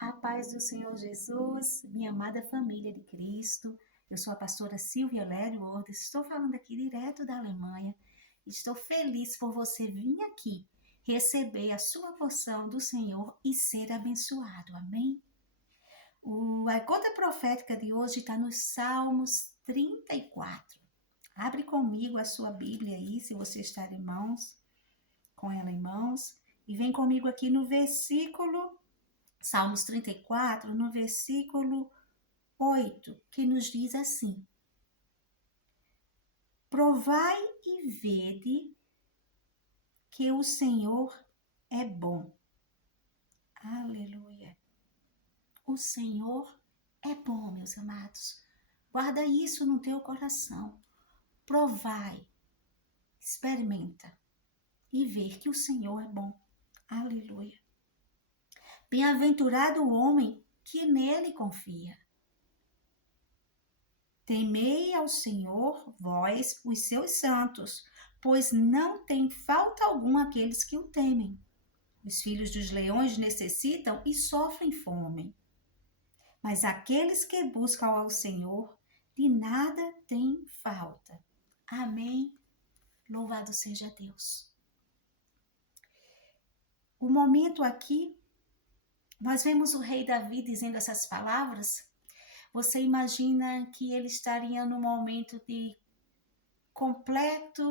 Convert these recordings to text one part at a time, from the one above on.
A paz do Senhor Jesus, minha amada família de Cristo. Eu sou a pastora Silvia Lério Ordes, estou falando aqui direto da Alemanha. Estou feliz por você vir aqui receber a sua porção do Senhor e ser abençoado. Amém? A conta profética de hoje está nos Salmos 34. Abre comigo a sua Bíblia aí, se você está em mãos, com ela em mãos, e vem comigo aqui no versículo Salmos 34, no versículo 8, que nos diz assim: Provai e vede que o Senhor é bom. Aleluia. O Senhor é bom, meus amados. Guarda isso no teu coração. Provai, experimenta e ver que o Senhor é bom. Aleluia. Bem-aventurado o homem que nele confia. Temei ao Senhor, vós, os seus santos, pois não tem falta alguma aqueles que o temem. Os filhos dos leões necessitam e sofrem fome. Mas aqueles que buscam ao Senhor, de nada têm falta. Amém. Louvado seja Deus. O momento aqui, nós vemos o rei Davi dizendo essas palavras. Você imagina que ele estaria num momento de completa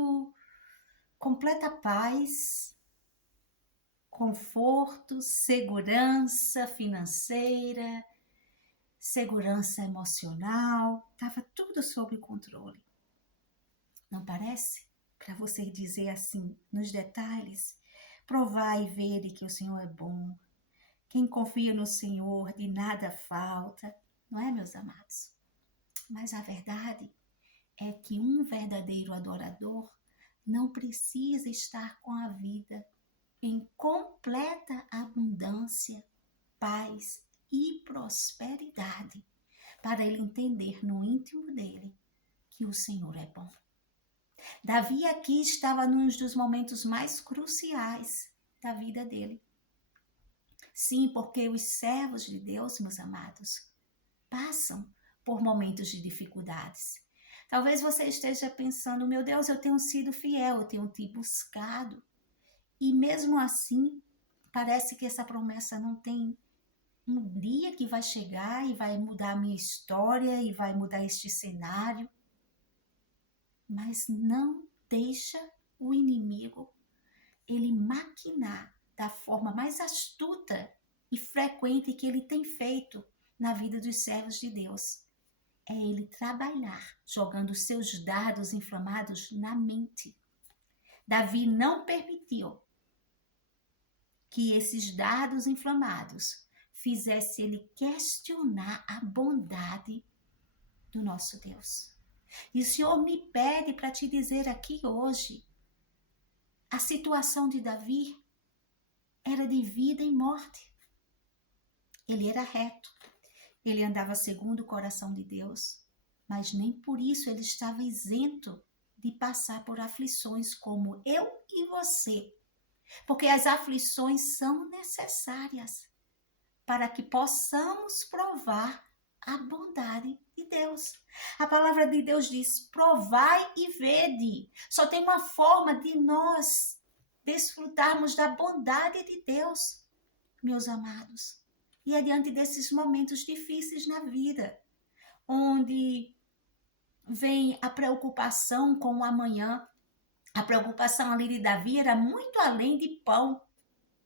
paz, conforto, segurança financeira, segurança emocional, estava tudo sob controle. Não parece? Para você dizer assim, nos detalhes, provai e vede que o Senhor é bom. Quem confia no Senhor, de nada falta, não é, meus amados? Mas a verdade é que um verdadeiro adorador não precisa estar com a vida em completa abundância, paz e prosperidade para ele entender no íntimo dele que o Senhor é bom. Davi aqui estava num dos momentos mais cruciais da vida dele. Sim, porque os servos de Deus, meus amados, passam por momentos de dificuldades. Talvez você esteja pensando, meu Deus, eu tenho sido fiel, eu tenho te buscado. E mesmo assim, parece que essa promessa não tem um dia que vai chegar e vai mudar a minha história e vai mudar este cenário. Mas não deixa o inimigo ele maquinar da forma mais astuta e frequente que ele tem feito na vida dos servos de Deus. É ele trabalhar jogando seus dardos inflamados na mente. Davi não permitiu que esses dardos inflamados fizessem ele questionar a bondade do nosso Deus. E o Senhor me pede para te dizer aqui hoje, a situação de Davi era de vida e morte. Ele era reto, ele andava segundo o coração de Deus, mas nem por isso ele estava isento de passar por aflições como eu e você. Porque as aflições são necessárias para que possamos provar a bondade de Deus. A palavra de Deus diz, provai e vede. Só tem uma forma de nós desfrutarmos da bondade de Deus, meus amados. E é diante desses momentos difíceis na vida, onde vem a preocupação com o amanhã. A preocupação ali de Davi era muito além de pão,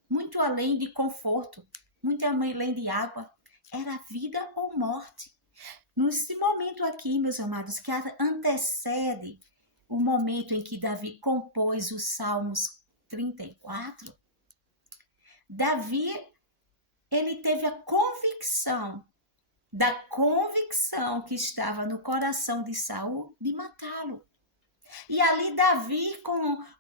muito além de conforto, muito além de água. Era vida ou morte. Nesse momento aqui, meus amados, que antecede o momento em que Davi compôs os Salmos 34, Davi, ele teve a convicção que estava no coração de Saul de matá-lo. E ali Davi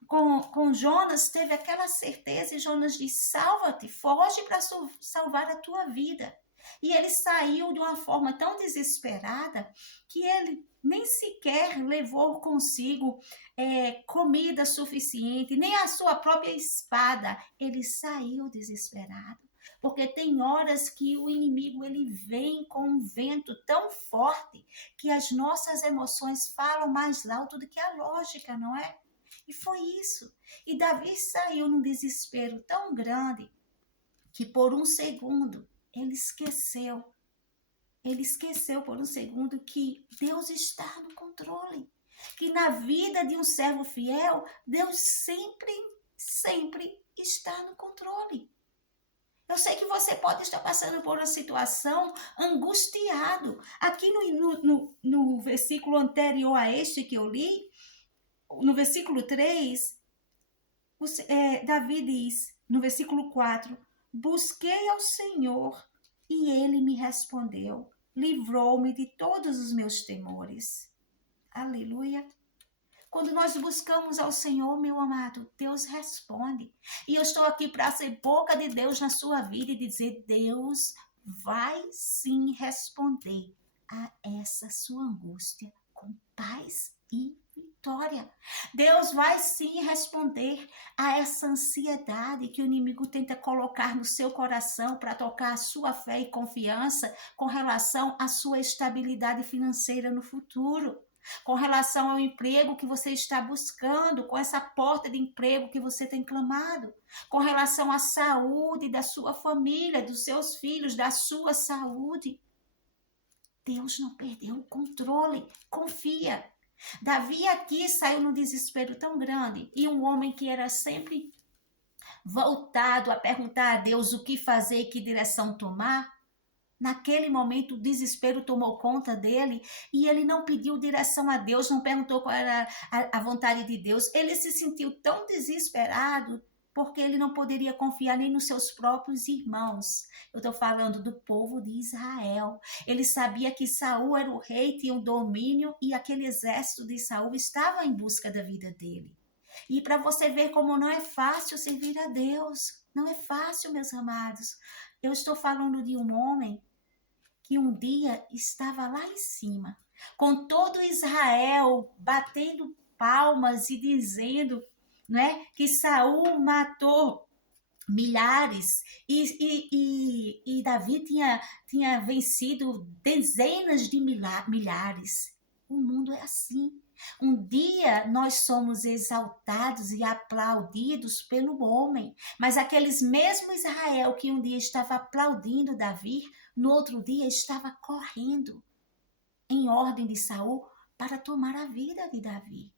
com Jonas teve aquela certeza e Jonas disse, salva-te, foge para salvar a tua vida. E ele saiu de uma forma tão desesperada que ele nem sequer levou consigo comida suficiente, nem a sua própria espada. Ele saiu desesperado, porque tem horas que o inimigo ele vem com um vento tão forte que as nossas emoções falam mais alto do que a lógica, não é? E foi isso. E Davi saiu num desespero tão grande que por um segundo ele esqueceu. Ele esqueceu por um segundo que Deus está no controle. Que na vida de um servo fiel, Deus sempre está no controle. Eu sei que você pode estar passando por uma situação angustiado. Aqui no versículo anterior a este que eu li, no versículo 3, Davi diz, no versículo 4, busquei ao Senhor e ele me respondeu, livrou-me de todos os meus temores. Aleluia. Quando nós buscamos ao Senhor, meu amado, Deus responde. E eu estou aqui para ser boca de Deus na sua vida e dizer, Deus vai sim responder a essa sua angústia com paz e vitória. Deus vai sim responder a essa ansiedade que o inimigo tenta colocar no seu coração para tocar a sua fé e confiança com relação à sua estabilidade financeira no futuro. Com relação ao emprego que você está buscando, com essa porta de emprego que você tem clamado, com relação à saúde da sua família, dos seus filhos, da sua saúde. Deus não perdeu o controle, confia. Davi aqui saiu num desespero tão grande, e um homem que era sempre voltado a perguntar a Deus o que fazer e que direção tomar, naquele momento, o desespero tomou conta dele e ele não pediu direção a Deus, não perguntou qual era a vontade de Deus. Ele se sentiu tão desesperado porque ele não poderia confiar nem nos seus próprios irmãos. Eu estou falando do povo de Israel. Ele sabia que Saul era o rei, tinha um domínio e aquele exército de Saul estava em busca da vida dele. E para você ver como não é fácil servir a Deus, não é fácil, meus amados. Eu estou falando de um homem que um dia estava lá em cima, com todo Israel batendo palmas e dizendo, né, que Saul matou milhares e Davi tinha vencido dezenas de milhares. O mundo é assim. Um dia nós somos exaltados e aplaudidos pelo homem, mas aqueles mesmos Israel que um dia estava aplaudindo Davi, no outro dia estava correndo em ordem de Saul para tomar a vida de Davi.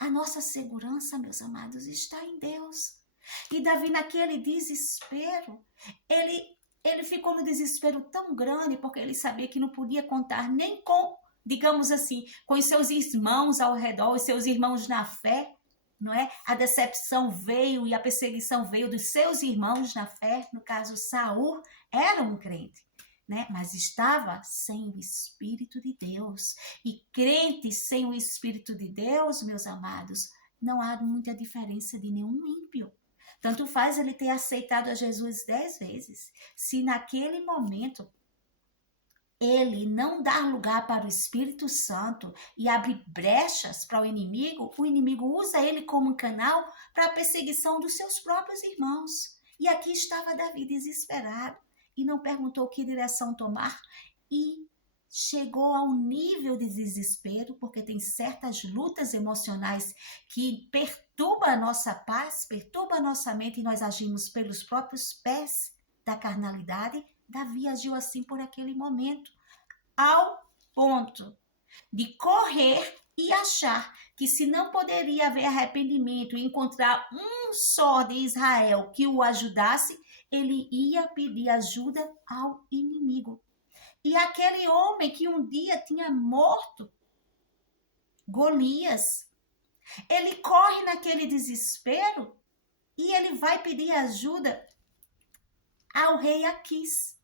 A nossa segurança, meus amados, está em Deus. E Davi, naquele desespero, ele ficou no desespero tão grande porque ele sabia que não podia contar nem com, digamos assim, com os seus irmãos ao redor, os seus irmãos na fé, não é? A decepção veio e a perseguição veio dos seus irmãos na fé, no caso Saul era um crente, né? Mas estava sem o Espírito de Deus. E crente sem o Espírito de Deus, meus amados, não há muita diferença de nenhum ímpio. Tanto faz ele ter aceitado a Jesus 10 vezes. Se naquele momento ele não dar lugar para o Espírito Santo e abre brechas para o inimigo usa ele como um canal para a perseguição dos seus próprios irmãos. E aqui estava Davi desesperado e não perguntou que direção tomar e chegou ao nível de desespero, porque tem certas lutas emocionais que perturbam a nossa paz, perturbam a nossa mente e nós agimos pelos próprios pés da carnalidade. Davi agiu assim por aquele momento, ao ponto de correr e achar que se não poderia haver arrependimento e encontrar um só de Israel que o ajudasse, ele ia pedir ajuda ao inimigo. E aquele homem que um dia tinha morto Golias, ele corre naquele desespero e ele vai pedir ajuda ao rei Aquis.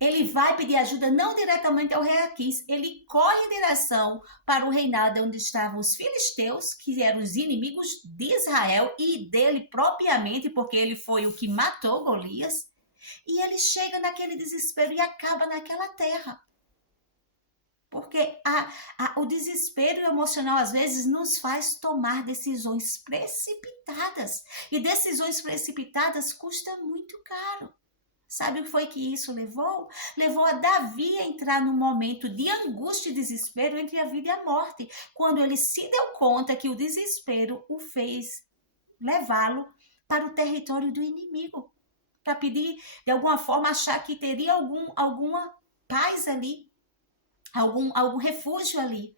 Ele vai pedir ajuda não diretamente ao rei Aquis, ele corre em direção para o reinado onde estavam os filisteus, que eram os inimigos de Israel e dele propriamente, porque ele foi o que matou Golias, e ele chega naquele desespero e acaba naquela terra. Porque o desespero emocional, às vezes, nos faz tomar decisões precipitadas. E decisões precipitadas custam muito caro. Sabe o que foi que isso levou? Levou a Davi a entrar num momento de angústia e desespero entre a vida e a morte, quando ele se deu conta que o desespero o fez levá-lo para o território do inimigo, para pedir, de alguma forma, achar que teria alguma paz ali, algum refúgio ali.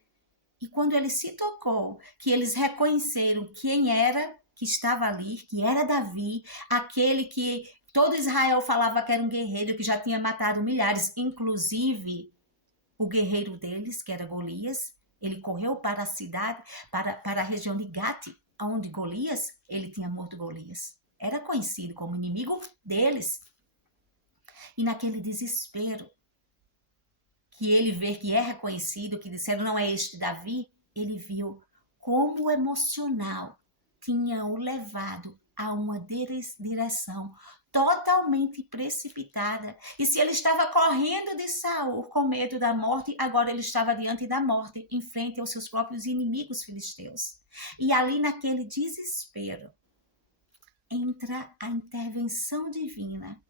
E quando ele se tocou, que eles reconheceram quem era que estava ali, que era Davi, aquele que todo Israel falava que era um guerreiro, que já tinha matado milhares, inclusive o guerreiro deles, que era Golias. Ele correu para a cidade, para a região de Gate, onde Golias, ele tinha morto Golias. Era conhecido como inimigo deles. E naquele desespero, que ele vê que é reconhecido, que disseram não é este Davi, ele viu como o emocional tinha o levado a uma direção totalmente precipitada. E se ele estava correndo de Saul com medo da morte, agora ele estava diante da morte, em frente aos seus próprios inimigos filisteus. E ali naquele desespero, entra a intervenção divina,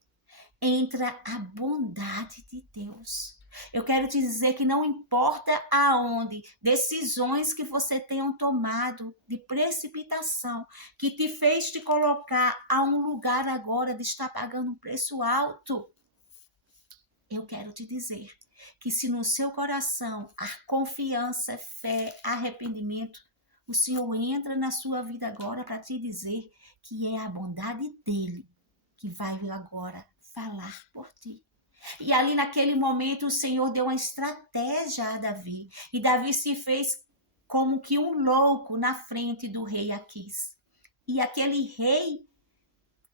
entra a bondade de Deus. Eu quero te dizer que não importa aonde, decisões que você tenha tomado de precipitação, que te fez te colocar a um lugar agora de estar pagando um preço alto. Eu quero te dizer que se no seu coração há confiança, fé, arrependimento, o Senhor entra na sua vida agora para te dizer que é a bondade dele que vai agora falar por ti. E ali naquele momento o Senhor deu uma estratégia a Davi. E Davi se fez como que um louco na frente do rei Aquis. E aquele rei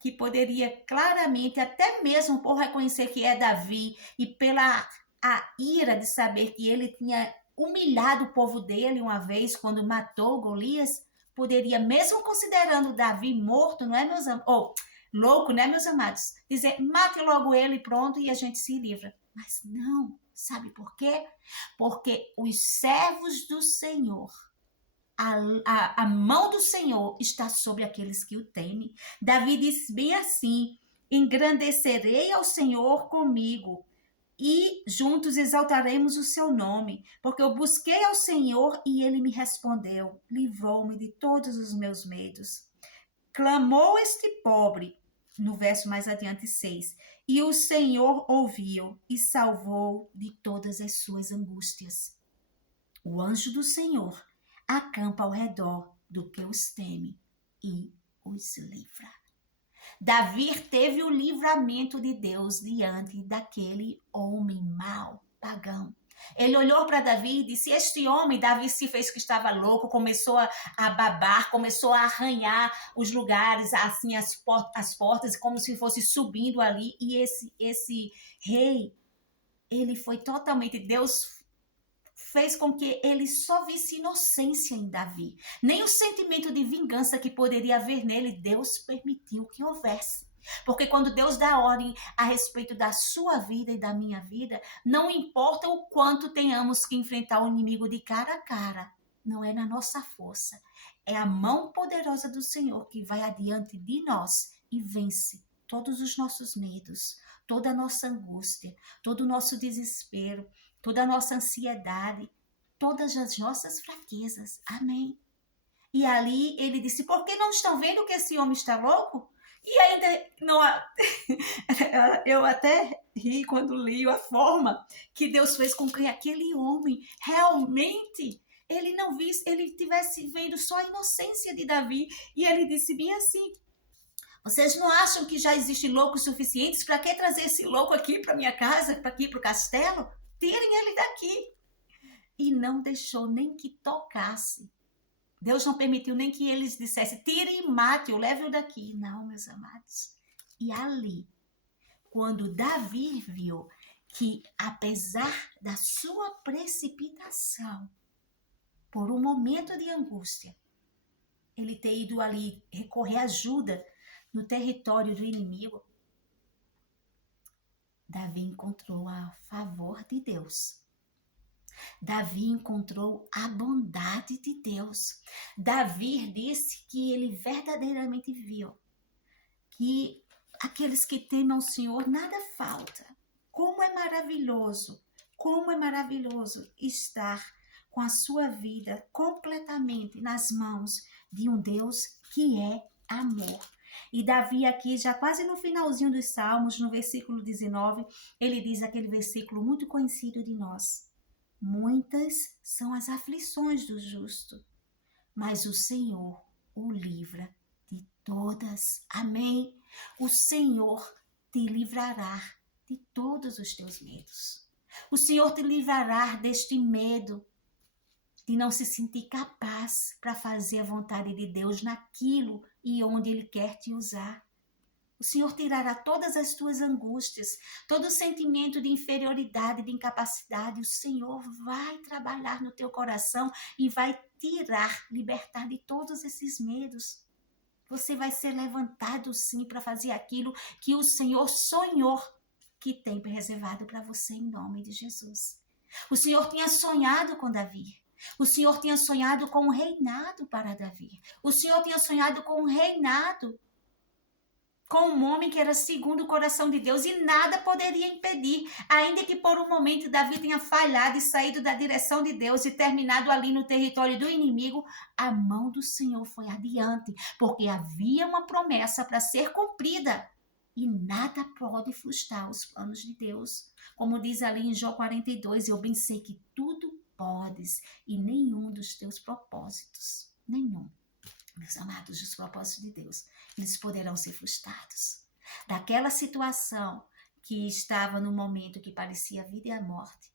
que poderia claramente, até mesmo por reconhecer que é Davi e pela a ira de saber que ele tinha humilhado o povo dele uma vez quando matou Golias, poderia, mesmo considerando Davi morto, não é, meus amados? Louco, né, meus amados? Dizer, mate logo ele, pronto, e a gente se livra. Mas não, sabe por quê? Porque os servos do Senhor, a mão do Senhor está sobre aqueles que o temem. Davi disse bem assim, engrandecerei ao Senhor comigo, e juntos exaltaremos o seu nome, porque eu busquei ao Senhor e ele me respondeu, livrou-me de todos os meus medos. Clamou este pobre, no verso mais adiante 6, e o Senhor ouviu e salvou de todas as suas angústias. O anjo do Senhor acampa ao redor do que os teme e os livra. Davi teve o livramento de Deus diante daquele homem mau, pagão. Ele olhou para Davi e disse, este homem, Davi se fez que estava louco, começou a babar, começou a arranhar os lugares, assim, as portas, como se fosse subindo ali. E esse rei, ele foi totalmente, Deus fez com que ele só visse inocência em Davi. Nem o sentimento de vingança que poderia haver nele, Deus permitiu que houvesse. Porque quando Deus dá ordem a respeito da sua vida e da minha vida, não importa o quanto tenhamos que enfrentar o inimigo de cara a cara, não é na nossa força. É a mão poderosa do Senhor que vai adiante de nós e vence todos os nossos medos, toda a nossa angústia, todo o nosso desespero, toda a nossa ansiedade, todas as nossas fraquezas. Amém. E ali ele disse, por que não estão vendo que esse homem está louco? E ainda não, eu até ri quando li a forma que Deus fez com que aquele homem realmente ele não visse, ele tivesse vendo só a inocência de Davi. E ele disse bem assim, vocês não acham que já existem loucos suficientes? Para que trazer esse louco aqui para minha casa, para aqui para o castelo? Tirem ele daqui. E não deixou nem que tocasse. Deus não permitiu nem que eles dissessem, tirem e mate-o, leve-o daqui. Não, meus amados. E ali, quando Davi viu que, apesar da sua precipitação, por um momento de angústia, ele ter ido ali recorrer ajuda no território do inimigo, Davi encontrou a favor de Deus. Davi encontrou a bondade de Deus. Davi disse que ele verdadeiramente viu que aqueles que temem ao Senhor nada falta. Como é maravilhoso estar com a sua vida completamente nas mãos de um Deus que é amor. E Davi aqui, já quase no finalzinho dos Salmos, no versículo 19, ele diz aquele versículo muito conhecido de nós: muitas são as aflições do justo, mas o Senhor o livra de todas. Amém? O Senhor te livrará de todos os teus medos. O Senhor te livrará deste medo de não se sentir capaz para fazer a vontade de Deus naquilo e onde Ele quer te usar. O Senhor tirará todas as tuas angústias, todo o sentimento de inferioridade, de incapacidade. O Senhor vai trabalhar no teu coração e vai tirar, libertar de todos esses medos. Você vai ser levantado sim para fazer aquilo que o Senhor sonhou que tem reservado para você em nome de Jesus. O Senhor tinha sonhado com Davi. O Senhor tinha sonhado com um reinado para Davi. O Senhor tinha sonhado com um reinado, com um homem que era segundo o coração de Deus, e nada poderia impedir, ainda que por um momento Davi tenha falhado e saído da direção de Deus e terminado ali no território do inimigo. A mão do Senhor foi adiante, porque havia uma promessa para ser cumprida. E nada pode frustrar os planos de Deus. Como diz ali em Jó 42, eu bem sei que tudo podes e nenhum dos teus propósitos, nenhum, meus amados, os propósitos de Deus, eles poderão ser frustrados. Daquela situação que estava no momento que parecia a vida e a morte,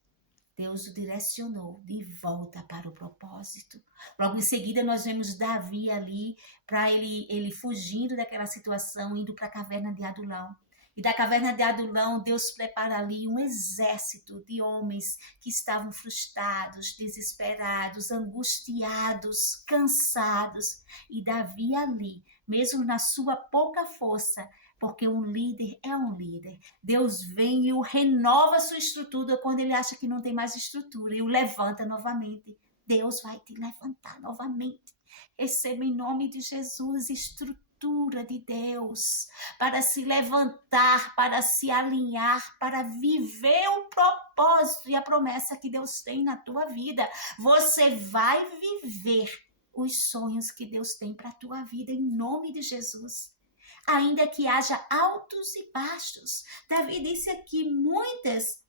Deus o direcionou de volta para o propósito. Logo em seguida nós vemos Davi ali, para ele fugindo daquela situação, indo para a caverna de Adulão. E da caverna de Adulão, Deus prepara ali um exército de homens que estavam frustrados, desesperados, angustiados, cansados. E Davi ali, mesmo na sua pouca força, porque um líder é um líder, Deus vem e o renova a sua estrutura quando ele acha que não tem mais estrutura e o levanta novamente. Deus vai te levantar novamente. Receba em nome de Jesus estrutura de Deus para se levantar, para se alinhar, para viver o propósito e a promessa que Deus tem na tua vida. Você vai viver os sonhos que Deus tem para a tua vida em nome de Jesus. Ainda que haja altos e baixos. Davi disse aqui, muitas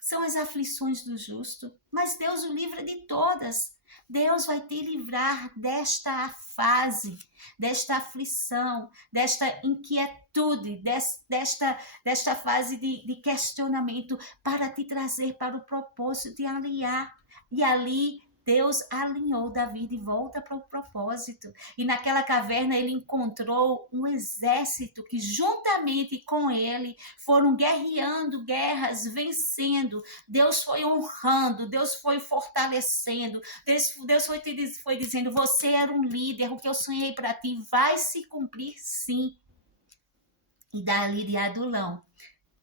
são as aflições do justo, mas Deus o livra de todas. Deus vai te livrar desta fase, desta aflição, desta inquietude, desta fase de questionamento, para te trazer para o propósito de alinhar. E ali Deus alinhou Davi de volta para o propósito. E naquela caverna ele encontrou um exército que juntamente com ele foram guerreando guerras, vencendo. Deus foi honrando, Deus foi fortalecendo, Deus foi dizendo, você era um líder, o que eu sonhei para ti vai se cumprir sim. E dali de Adulão,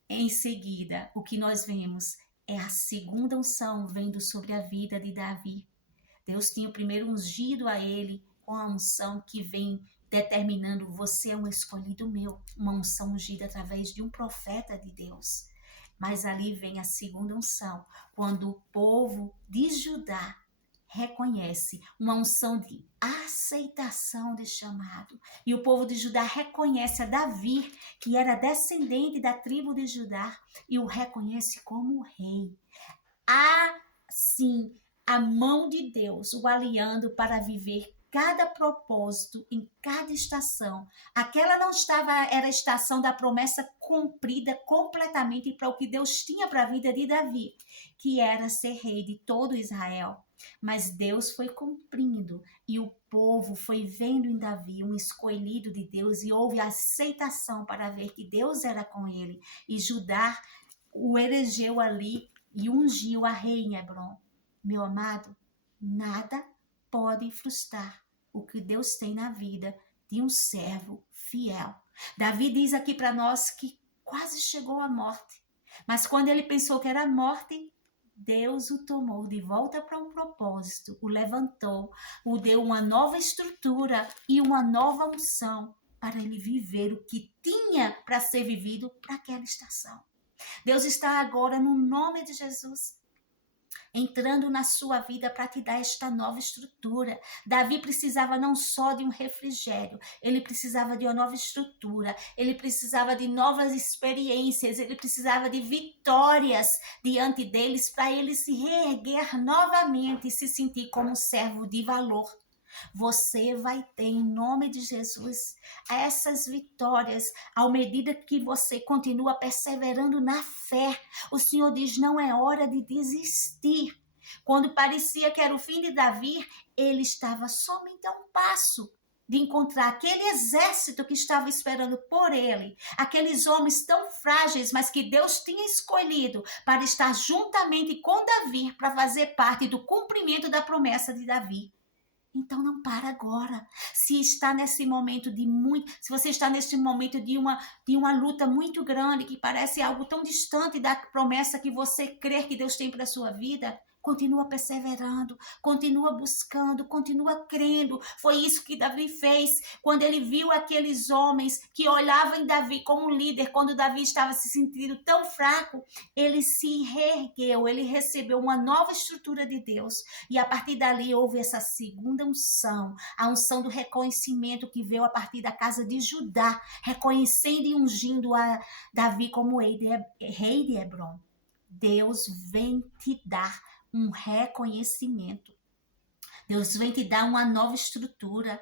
em seguida, o que nós vemos é a segunda unção vindo sobre a vida de Davi. Deus tinha o primeiro ungido a ele com a unção que vem determinando, você é um escolhido meu, uma unção ungida através de um profeta de Deus. Mas ali vem a segunda unção, quando o povo de Judá reconhece uma unção de aceitação de chamado. E o povo de Judá reconhece a Davi, que era descendente da tribo de Judá, e o reconhece como rei. Assim, a mão de Deus o aliando para viver cada propósito em cada estação. Aquela não era a estação da promessa cumprida completamente para o que Deus tinha para a vida de Davi, que era ser rei de todo Israel. Mas Deus foi cumprindo e o povo foi vendo em Davi um escolhido de Deus e houve aceitação para ver que Deus era com ele. E Judá o elegeu ali e ungiu a rei em Hebrom. Meu amado, nada pode frustrar o que Deus tem na vida de um servo fiel. Davi diz aqui para nós que quase chegou à morte, mas quando ele pensou que era a morte, Deus o tomou de volta para um propósito, o levantou, o deu uma nova estrutura e uma nova unção para ele viver o que tinha para ser vivido para aquela estação. Deus está agora, no nome de Jesus, entrando na sua vida para te dar esta nova estrutura. Davi precisava não só de um refrigério, ele precisava de uma nova estrutura, ele precisava de novas experiências, ele precisava de vitórias diante deles para ele se reerguer novamente e se sentir como um servo de valor. Você vai ter, em nome de Jesus, essas vitórias à medida que você continua perseverando na fé. O Senhor diz: não é hora de desistir. Quando parecia que era o fim de Davi, ele estava somente a um passo de encontrar aquele exército que estava esperando por ele, aqueles homens tão frágeis, mas que Deus tinha escolhido para estar juntamente com Davi, para fazer parte do cumprimento da promessa de Davi. Então não para agora. Se está nesse momento se você está nesse momento de uma luta muito grande, que parece algo tão distante da promessa que você crê que Deus tem para a sua vida, continua perseverando, continua buscando, continua crendo. Foi isso que Davi fez quando ele viu aqueles homens que olhavam em Davi como um líder, quando Davi estava se sentindo tão fraco. Ele se reergueu, ele recebeu uma nova estrutura de Deus, e a partir dali houve essa segunda unção, a unção do reconhecimento que veio a partir da casa de Judá, reconhecendo e ungindo a Davi como rei de Hebron. Deus vem te dar um reconhecimento. Deus vem te dar uma nova estrutura.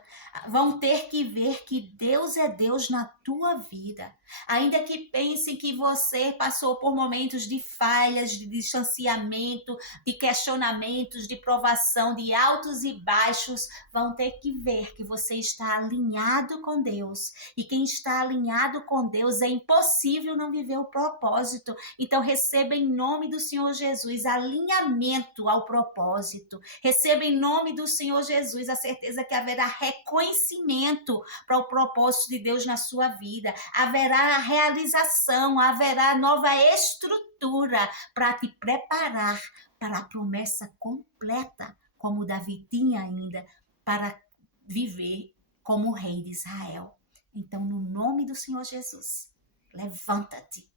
Vão ter que ver que Deus é Deus na tua vida. Ainda que pensem que você passou por momentos de falhas, de distanciamento, de questionamentos, de provação, de altos e baixos, vão ter que ver que você está alinhado com Deus. E quem está alinhado com Deus, é impossível não viver o propósito. Então receba em nome do Senhor Jesus alinhamento ao propósito. Receba em nome do Senhor Jesus a certeza que haverá reconhecimento para o propósito de Deus na sua vida. Haverá realização, haverá nova estrutura para te preparar para a promessa completa, como Davi tinha ainda, para viver como rei de Israel. Então, no nome do Senhor Jesus, levanta-te,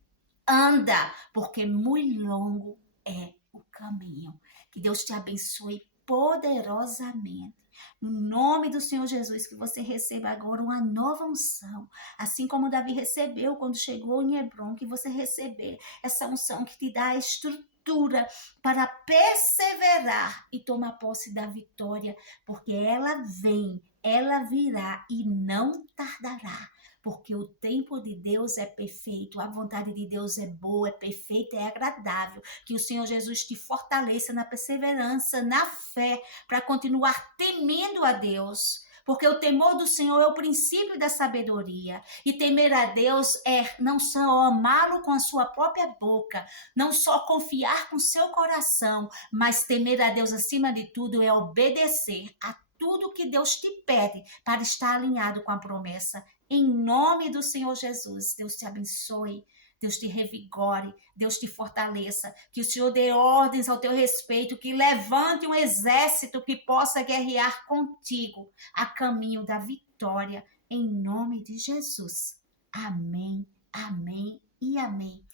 anda, porque muito longo é o caminho. Que Deus te abençoe poderosamente. No nome do Senhor Jesus, que você receba agora uma nova unção, assim como Davi recebeu quando chegou em Hebron, que você receber essa unção que te dá a estrutura para perseverar e tomar posse da vitória, porque ela vem, ela virá e não tardará. Porque o tempo de Deus é perfeito, a vontade de Deus é boa, é perfeita, é agradável. Que o Senhor Jesus te fortaleça na perseverança, na fé, para continuar temendo a Deus. Porque o temor do Senhor é o princípio da sabedoria. E temer a Deus é não só amá-lo com a sua própria boca, não só confiar com seu coração, mas temer a Deus acima de tudo é obedecer a tudo que Deus te pede para estar alinhado com a promessa. Em nome do Senhor Jesus, Deus te abençoe, Deus te revigore, Deus te fortaleça, que o Senhor dê ordens ao teu respeito, que levante um exército que possa guerrear contigo a caminho da vitória, em nome de Jesus. Amém, amém e amém.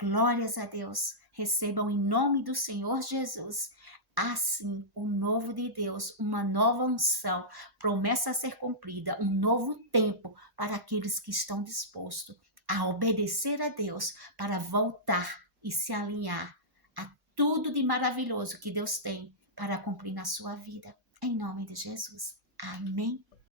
Glórias a Deus. Recebam em nome do Senhor Jesus. Assim, o novo de Deus, uma nova unção, promessa a ser cumprida, um novo tempo para aqueles que estão dispostos a obedecer a Deus, para voltar e se alinhar a tudo de maravilhoso que Deus tem para cumprir na sua vida. Em nome de Jesus. Amém.